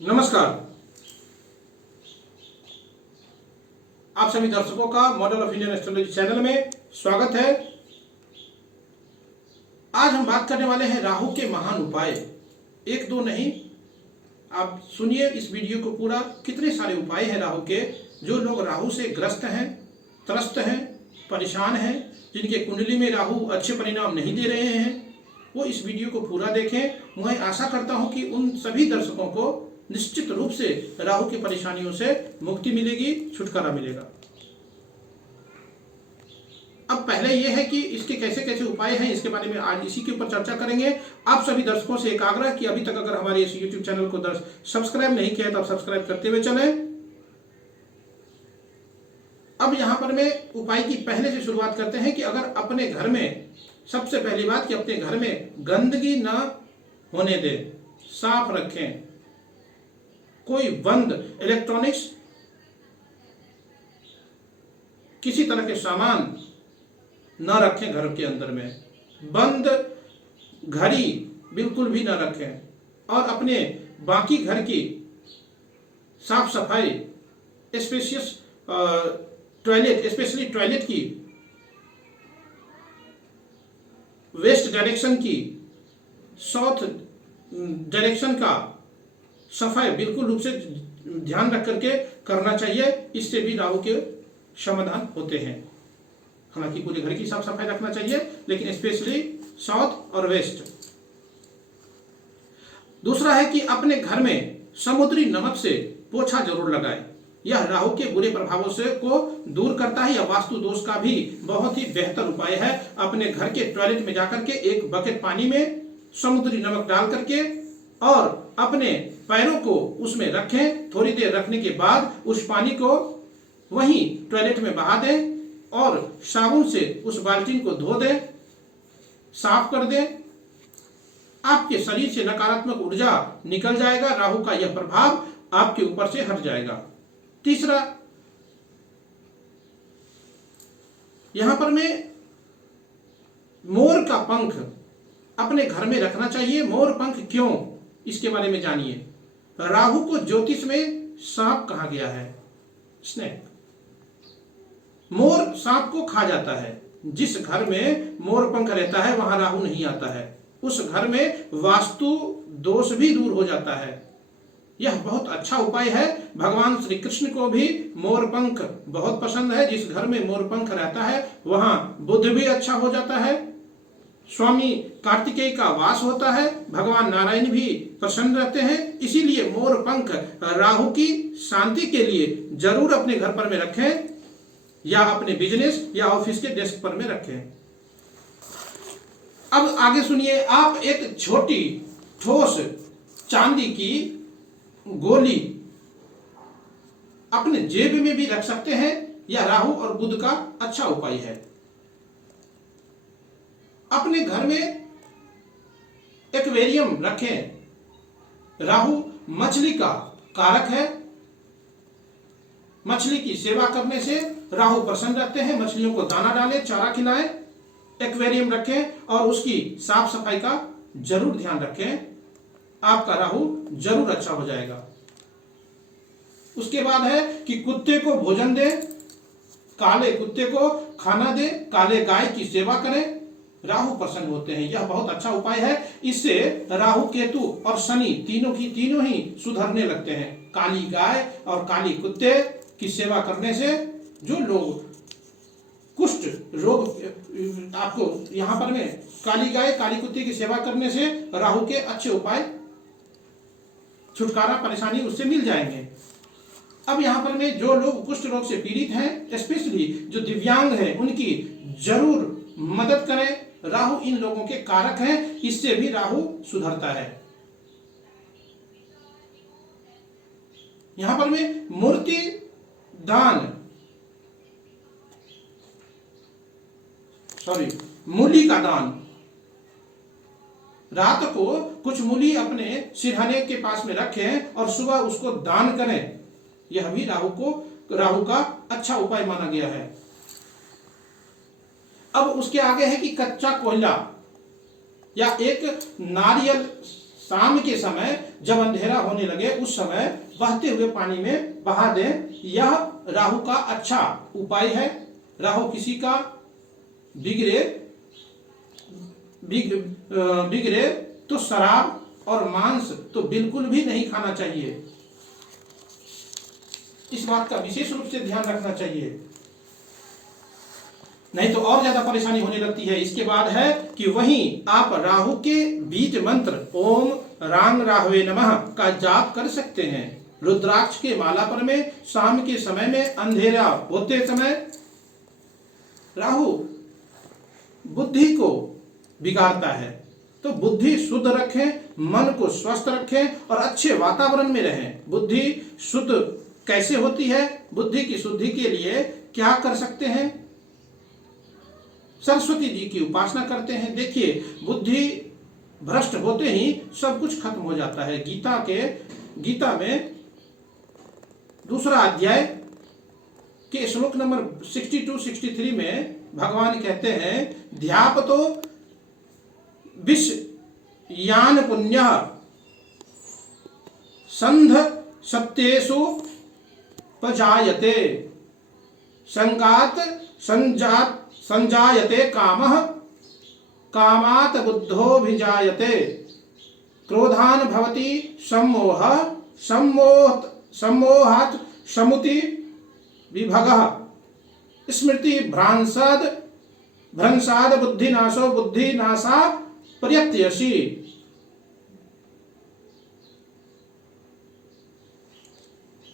नमस्कार। आप सभी दर्शकों का model of Indian astrology channel में स्वागत है। आज हम बात करने वाले हैं राहु के महान उपाय। एक दो नहीं, आप सुनिए इस वीडियो को पूरा। कितने सारे उपाय हैं राहु के। जो लोग राहु से ग्रस्त हैं, त्रस्त हैं, परेशान हैं, जिनके कुंडली में राहु अच्छे परिणाम नहीं दे रहे हैं, वो इस वीडियो को पूरा देखें। मैं आशा करता हूं कि उन सभी दर्शकों को निश्चित रूप से राहु की परेशानियों से मुक्ति मिलेगी, छुटकारा मिलेगा। अब पहले यह है कि इसके कैसे कैसे उपाय हैं, इसके बारे में आज इसी के ऊपर चर्चा करेंगे। आप सभी दर्शकों से एक आग्रह कि अभी तक अगर हमारे इस YouTube चैनल को सब्सक्राइब नहीं किया तो आप सब्सक्राइब करते हुए चलें। अब यहां पर मैं उपाय की पहले से शुरुआत करते हैं कि अगर अपने घर में, सबसे पहली बात कि अपने घर में गंदगी ना होने दें, साफ रखें। कोई बंद इलेक्ट्रॉनिक्स, किसी तरह के सामान ना रखें घर के अंदर में। बंद घड़ी बिल्कुल भी ना रखें। और अपने बाकी घर की साफ सफाई, स्पेशियस टॉयलेट, स्पेशली टॉयलेट की, वेस्ट डायरेक्शन की, साउथ डायरेक्शन का सफाई बिल्कुल रूप से ध्यान रख करके करना चाहिए। इससे भी राहु के समाधान होते हैं। हालांकि पूरे घर की साफ सफाई रखना चाहिए, लेकिन स्पेशली साउथ और वेस्ट। दूसरा है कि अपने घर में समुद्री नमक से पोछा जरूर लगाएं। यह राहु के बुरे प्रभावों से को दूर करता है। यह वास्तु दोष का भी बहुत ही बेहतर उपाय है। अपने घर के टॉयलेट में जाकर के एक बकेट पानी में समुद्री नमक डाल करके और अपने पैरों को उसमें रखें। थोड़ी देर रखने के बाद उस पानी को वहीं टॉयलेट में बहा दें और साबुन से उस बाल्टी को धो दें, साफ कर दें। आपके शरीर से नकारात्मक ऊर्जा निकल जाएगा। राहु का यह प्रभाव आपके ऊपर से हट जाएगा। तीसरा, यहां पर मैं मोर का पंख अपने घर में रखना चाहिए। मोर पंख क्यों, इसके बारे में जानिए। राहु को ज्योतिष में सांप कहा गया है, स्नेक। मोर सांप को खा जाता है। जिस घर में मोर पंख रहता है वहां राहु नहीं आता है। उस घर में वास्तु दोष भी दूर हो जाता है। यह बहुत अच्छा उपाय है। भगवान श्री कृष्ण को भी मोर पंख बहुत पसंद है। जिस घर में मोर पंख रहता है वहां बुद्ध भी अच्छा हो जाता है, स्वामी कार्तिकेय का वास होता है, भगवान नारायण भी प्रसन्न रहते हैं। इसीलिए मोर पंख राहु की शांति के लिए जरूर अपने घर पर में रखें, या अपने बिजनेस या ऑफिस के डेस्क पर में रखें। अब आगे सुनिए। आप एक छोटी ठोस चांदी की गोली अपने जेब में भी रख सकते हैं। यह राहु और बुध का अच्छा उपाय है। अपने घर में एक्वेरियम रखें। राहु मछली का कारक है। मछली की सेवा करने से राहु प्रसन्न रहते हैं। मछलियों को दाना डालें, चारा खिलाएं, एक्वेरियम रखें और उसकी साफ सफाई का जरूर ध्यान रखें। आपका राहु जरूर अच्छा हो जाएगा। उसके बाद है कि कुत्ते को भोजन दें, काले कुत्ते को खाना दें, काले गाय की सेवा करें। राहु प्रसन्न होते हैं। यह बहुत अच्छा उपाय है। इससे राहु, केतु और शनि तीनों ही सुधरने लगते हैं। काली गाय और काली कुत्ते की सेवा करने से जो लोग कुष्ठ रोग, आपको यहां पर में काली गाय काली कुत्ते की सेवा करने से राहु के अच्छे उपाय, छुटकारा, परेशानी उससे मिल जाएंगे। अब यहां पर में जो लोग कुष्ठ रोग से पीड़ित हैं, स्पेशली जो दिव्यांग हैं, उनकी जरूर मदद करें। राहु इन लोगों के कारक हैं। इससे भी राहु सुधरता है। यहां पर में मूर्ति दान, मूली का दान। रात को कुछ मूली अपने सिरहाने के पास में रखें और सुबह उसको दान करें। यह भी राहु का अच्छा उपाय माना गया है। अब उसके आगे है कि कच्चा कोयला या एक नारियल शाम के समय जब अंधेरा होने लगे उस समय बहते हुए पानी में बहा दें। यह राहु का अच्छा उपाय है। राहु किसी का बिगड़े तो शराब और मांस तो बिल्कुल भी नहीं खाना चाहिए। इस बात का विशेष रूप से ध्यान रखना चाहिए, नहीं तो और ज्यादा परेशानी होने लगती है। इसके बाद है कि वहीं आप राहु के बीज मंत्र ओम रांग राहवे नमः का जाप कर सकते हैं। रुद्राक्ष के मालापर में शाम के समय में अंधेरा होते समय राहु बुद्धि को बिगाड़ता है, तो बुद्धि शुद्ध रखें, मन को स्वस्थ रखें और अच्छे वातावरण में रहें। बुद्धि शुद्ध कैसे होती है? बुद्धि की शुद्धि के लिए क्या कर सकते हैं? सरस्वती जी की उपासना करते हैं। देखिए, बुद्धि भ्रष्ट होते ही सब कुछ खत्म हो जाता है। गीता में 2 अध्याय के श्लोक नंबर 62-63 में भगवान कहते हैं, ध्यापतो विषयान पुण्यः संध सत्येषु पजायते संगात संजायते कामः कामात् बुद्धोभिजायते क्रोधान् भवति सम्मोहः सम्मोहात् समुति विभगः स्मृति भ्रंशाद बुद्धिनाशा प्रयत्यसि।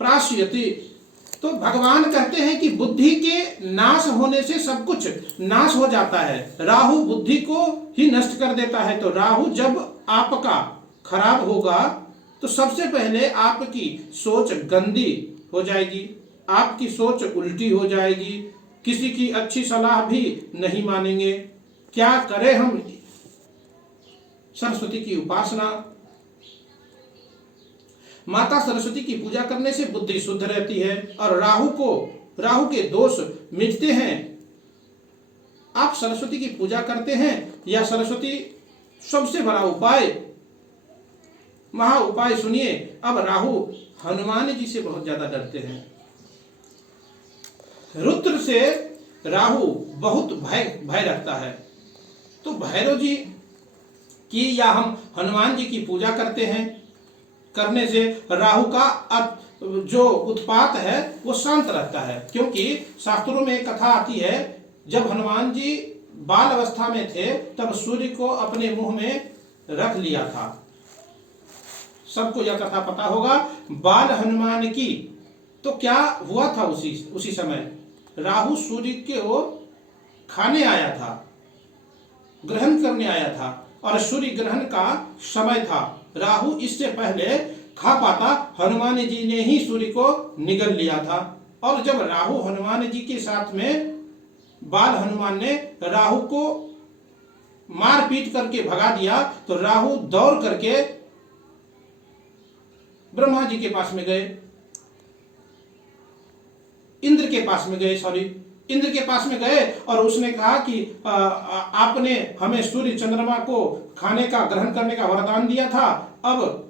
प्राश्यति। तो भगवान कहते हैं कि बुद्धि के नाश होने से सब कुछ नाश हो जाता है। राहु बुद्धि को ही नष्ट कर देता है। तो राहु जब आपका खराब होगा तो सबसे पहले आपकी सोच गंदी हो जाएगी, आपकी सोच उल्टी हो जाएगी, किसी की अच्छी सलाह भी नहीं मानेंगे। क्या करें हम? सरस्वती की उपासना, माता सरस्वती की पूजा करने से बुद्धि शुद्ध रहती है और राहु के दोष मिटते हैं। आप सरस्वती की पूजा करते हैं या सरस्वती सबसे बड़ा उपाय, महा उपाय सुनिए। अब राहु हनुमान जी से बहुत ज्यादा डरते हैं। रुद्र से राहु बहुत भय रखता है। तो भैरव जी की या हम हनुमान जी की पूजा करते हैं, करने से राहु का जो उत्पात है वो शांत रहता है। क्योंकि शास्त्रों में एक कथा आती है, जब हनुमान जी बाल अवस्था में थे तब सूर्य को अपने मुंह में रख लिया था। सबको यह कथा पता होगा। बाल हनुमान की तो क्या हुआ था? उसी समय राहु सूर्य के वो खाने आया था, ग्रहण करने आया था और सूर्य ग्रहण का समय था। राहु इससे पहले खा पाता, हनुमान जी ने ही सूर्य को निगल लिया था। और जब राहु हनुमान जी के साथ में बाल हनुमान ने राहु को मार पीट करके भगा दिया तो राहु दौड़ करके ब्रह्मा जी के पास में गए, इंद्र के पास में गए और उसने कहा कि आपने हमें सूर्य चंद्रमा को खाने का ग्रहण करने का वरदान दिया था, अब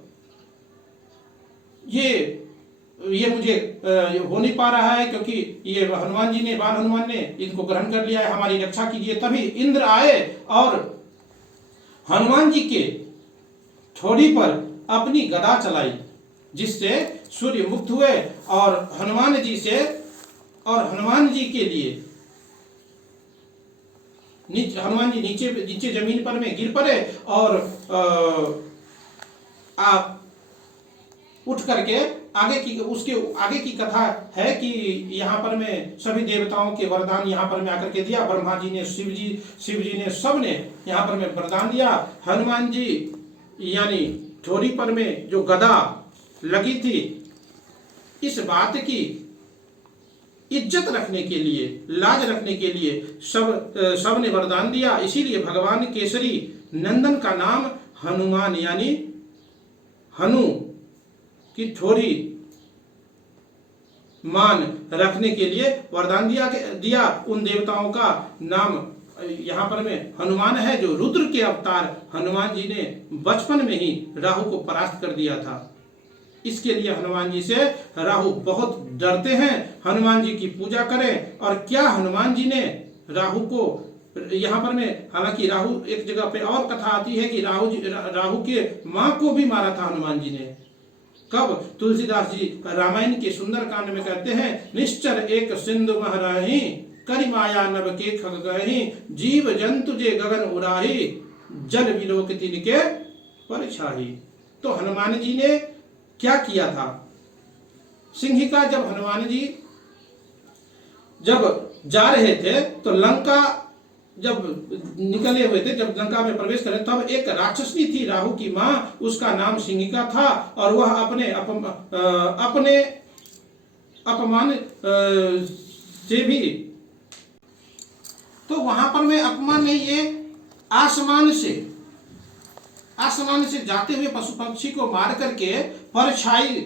ये मुझे हो नहीं पा रहा है क्योंकि ये बाल हनुमान ने इनको ग्रहण कर लिया है, हमारी रक्षा कीजिए। तभी इंद्र आए और हनुमान जी के ठोड़ी पर अपनी गदा चलाई, जिससे सूर्य मुक्त हुए और हनुमान जी के लिए हनुमान जी नीचे जमीन पर में गिर पड़े और आप उठ करके उसके आगे की कथा है कि यहाँ पर में सभी देवताओं के वरदान यहाँ पर में आकर के दिया। ब्रह्मा जी ने, शिव जी ने, सब ने यहाँ पर में वरदान दिया। हनुमान जी यानी ठोड़ी पर में जो गदा लगी थी, इस बात की इज्जत रखने के लिए, लाज रखने के लिए सब ने वरदान दिया। इसीलिए भगवान केसरी नंदन का नाम हनुमान यानी हनु की ठोड़ी मान रखने के लिए वरदान दिया। उन देवताओं का नाम यहाँ पर में हनुमान है जो रुद्र के अवतार, हनुमान जी ने बचपन में ही राहु को परास्त कर दिया था। इसके लिए हनुमान जी से राहु बहुत डरते हैं। हनुमान जी की पूजा करें। और क्या हनुमान जी ने राहु को, यहाँ पर में हालांकि राहु एक जगह पे और कथा आती है कि राहु के माँ को भी मारा था हनुमान जी ने। कब? तुलसीदास जी रामायण के सुंदर कांड में कहते हैं, निश्चर एक सिंधु महरही, करि माया नभ के खग गही, जीव जंतु जे गगन उड़ाही, जल विलोक तिनके परछाही। तो हनुमान जी ने क्या किया था? सिंहिका जब हनुमान जी जब जा रहे थे तो लंका जब निकले हुए थे, जब लंका में प्रवेश करे, तब एक राक्षसी थी राहु की माँ, उसका नाम सिंहिका था। और वह अपने अपमान से भी, तो वहां पर में अपमान नहीं, ये आसमान से जाते हुए पशु पक्षी को मार करके परछाई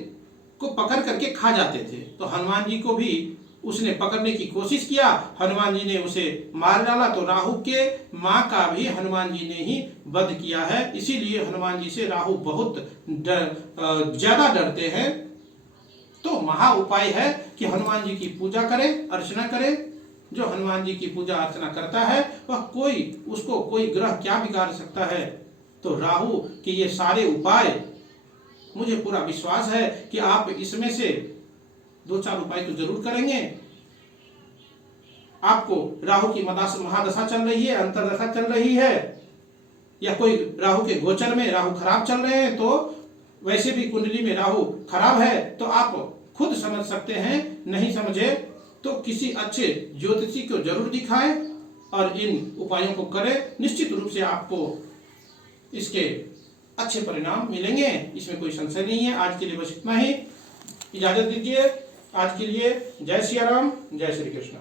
को पकड़ करके खा जाते थे। तो हनुमान जी को भी उसने पकड़ने की कोशिश किया, हनुमान जी ने उसे मार डाला। तो राहु के माँ का भी हनुमान जी ने ही वध किया है। इसीलिए हनुमान जी से राहु बहुत ज्यादा डरते हैं। तो महा उपाय है कि हनुमान जी की पूजा करें, अर्चना करें। जो हनुमान जी की पूजा अर्चना करता है वह उसको कोई ग्रह क्या बिगाड़ सकता है। तो राहु के ये सारे उपाय, मुझे पूरा विश्वास है कि आप इसमें से 2-4 उपाय तो जरूर करेंगे। आपको राहु की महादशा चल रही है, अंतरदशा चल रही है, या कोई राहु के गोचर में राहु खराब चल रहे हैं, तो वैसे भी कुंडली में राहु खराब है, तो आप खुद समझ सकते हैं। नहीं समझे तो किसी अच्छे ज्योतिषी को जरूर दिखाएं और इन उपायों को करें। निश्चित रूप से आपको इसके अच्छे परिणाम मिलेंगे, इसमें कोई संशय नहीं है। आज के लिए बस इतना ही, इजाजत दीजिए। आज के लिए जय सिया राम, जय श्री कृष्ण।